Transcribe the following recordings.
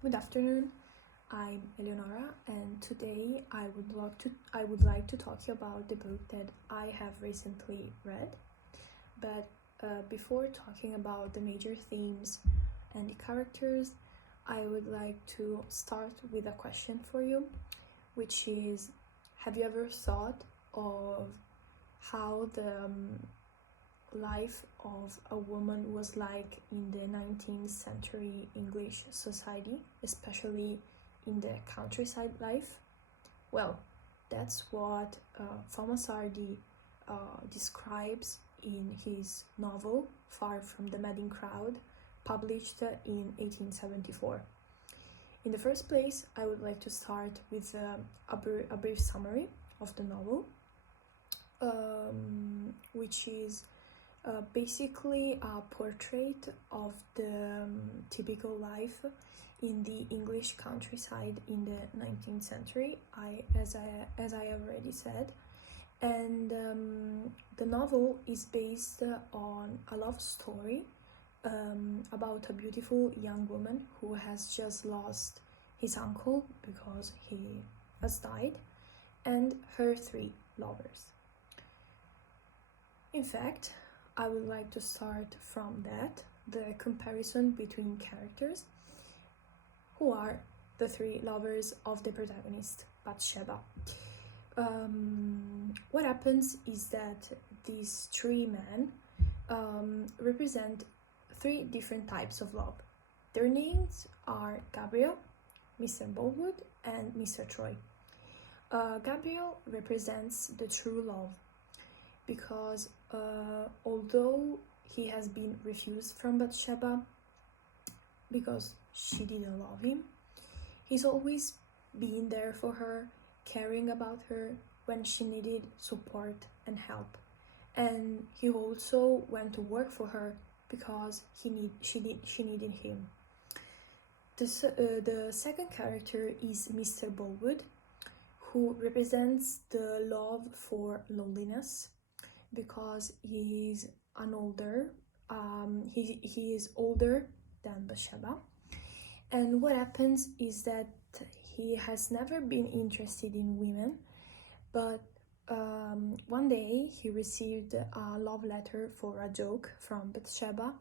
Good afternoon. I'm Eleonora, and today I would like to talk about the book that I have recently read. But before talking about the major themes and the characters, I would like to start with a question for you, which is: have you ever thought of how the life of a woman was like in the 19th century English society, especially in the countryside life? Well, that's what Thomas Hardy describes in his novel Far from the Madding Crowd, published in 1874. In the first place, I would like to start with a brief summary of the novel, which is basically a portrait of the typical life in the English countryside in the 19th century, as I have already said. And the novel is based on a love story about a beautiful young woman who has just lost his uncle because he has died, and her three lovers. In fact, I would like to start from the comparison between characters, who are the three lovers of the protagonist, Bathsheba. What happens is that these three men represent three different types of love. Their names are Gabriel, Mr. Bolwood, and Mr. Troy. Gabriel represents the true love, because although he has been refused from Bathsheba because she didn't love him, he's always been there for her, caring about her when she needed support and help. And he also went to work for her because she needed him. The second character is Mr. Bolwood, who represents the love for loneliness, because he is he is older than Bathsheba. And what happens is that he has never been interested in women, but one day he received a love letter for a joke from Bathsheba,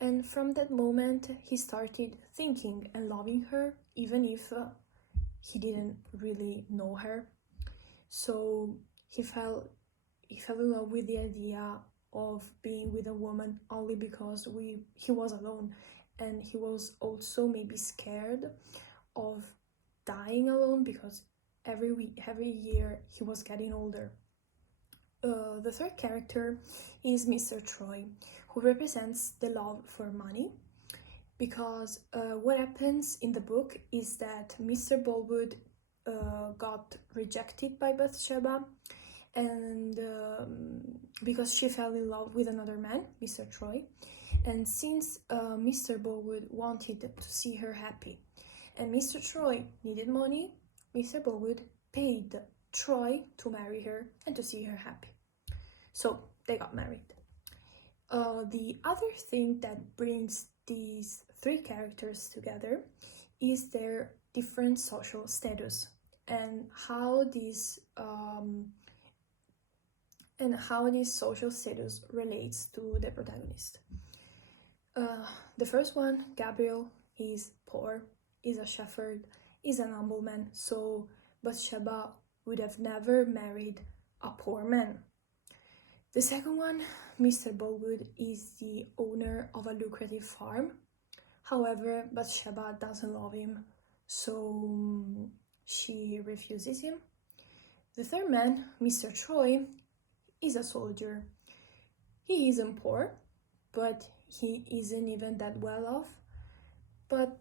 and from that moment he started thinking and loving her, even if he didn't really know her. So he fell in love with the idea of being with a woman only because he was alone, and he was also maybe scared of dying alone because every year he was getting older. The third character is Mr. Troy, who represents the love for money, because what happens in the book is that Mr. Bolwood got rejected by Bathsheba, and because she fell in love with another man, Mr. Troy. And since Mr. Bolwood wanted to see her happy and Mr. Troy needed money, Mr. Bolwood paid Troy to marry her and to see her happy. So they got married. The other thing that brings these three characters together is their different social status, and how this social status relates to the protagonist. The first one, Gabriel, is poor, is a shepherd, is a nobleman, so Bathsheba would have never married a poor man. The second one, Mr. Bolwood, is the owner of a lucrative farm. However, Bathsheba doesn't love him, so she refuses him. The third man, Mr. Troy, is a soldier. He isn't poor, but he isn't even that well off. But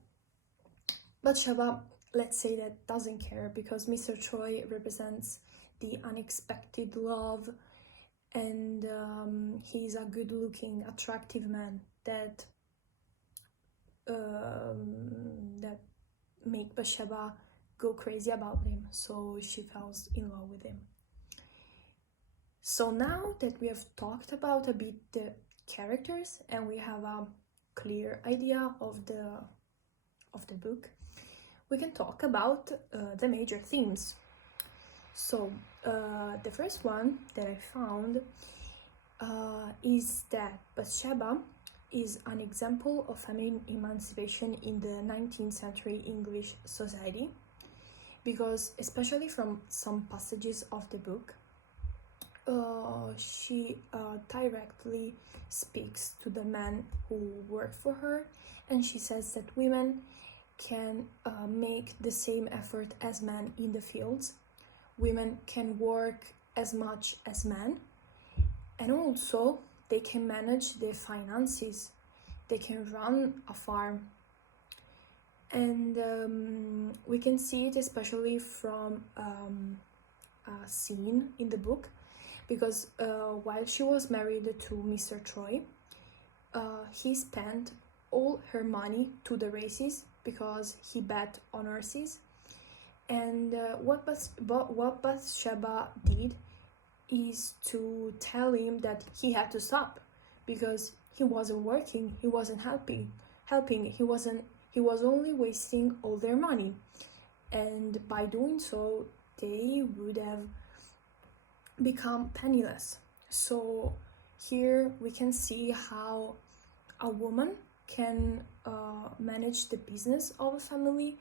Bathsheba, let's say, that doesn't care, because Mr. Troy represents the unexpected love, and he's a good-looking, attractive man that make Bathsheba go crazy about him, so she falls in love with him. So now that we have talked about a bit the characters and we have a clear idea of the of the book, we can talk about the major themes. So the first one that I found is that Bathsheba is an example of feminine emancipation in the 19th century English society, because especially from some passages of the book, she directly speaks to the men who work for her, and she says that women can make the same effort as men in the fields. Women can work as much as men, and also they can manage their finances, they can run a farm. And we can see it especially from a scene in the book, because while she was married to Mr. Troy, he spent all her money to the races because he bet on horses. And what Bathsheba did is to tell him that he had to stop, because he wasn't working, he wasn't helping, he was only wasting all their money, and by doing so they would have become penniless. So here we can see how a woman can manage the business of a family,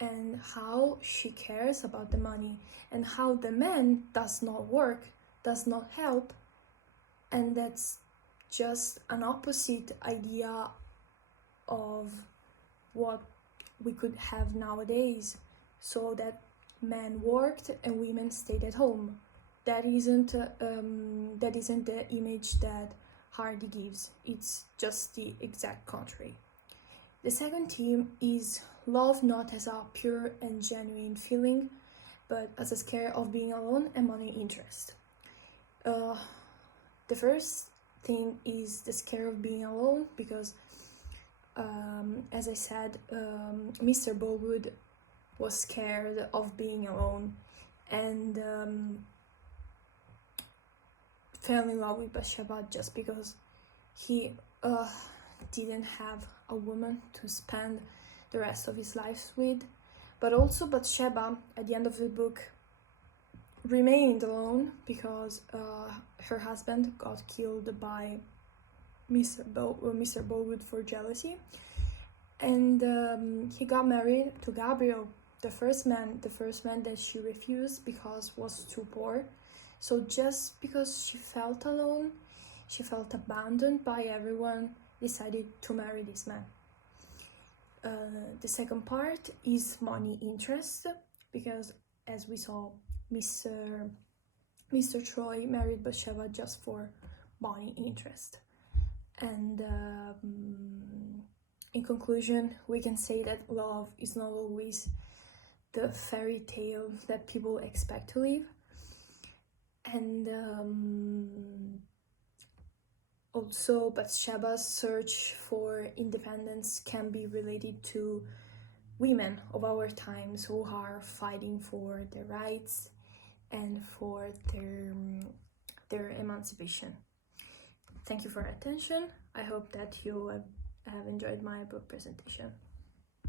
and how she cares about the money, and how the man does not work, does not help. And that's just an opposite idea of what we could have nowadays, so that men worked and women stayed at home. That isn't the image that Hardy gives. It's just the exact contrary. The second theme is love not as a pure and genuine feeling, but as a scare of being alone and money interest. The first thing is the scare of being alone, because as I said, Mr. Bowood was scared of being alone, and fell in love with Bathsheba just because he didn't have a woman to spend the rest of his life with. But also Bathsheba, at the end of the book, remained alone because her husband got killed by Mr. Bowood for jealousy, and he got married to Gabriel, the first man that she refused because was too poor. So just because she felt alone, she felt abandoned by everyone, decided to marry this man. The second part is money interest, because as we saw, Mr. Troy married Bathsheba just for money interest. And in conclusion, we can say that love is not always the fairy tale that people expect to live. And also Bathsheba's search for independence can be related to women of our times who are fighting for their rights and for their emancipation. Thank you for your attention. I hope that you have enjoyed my book presentation.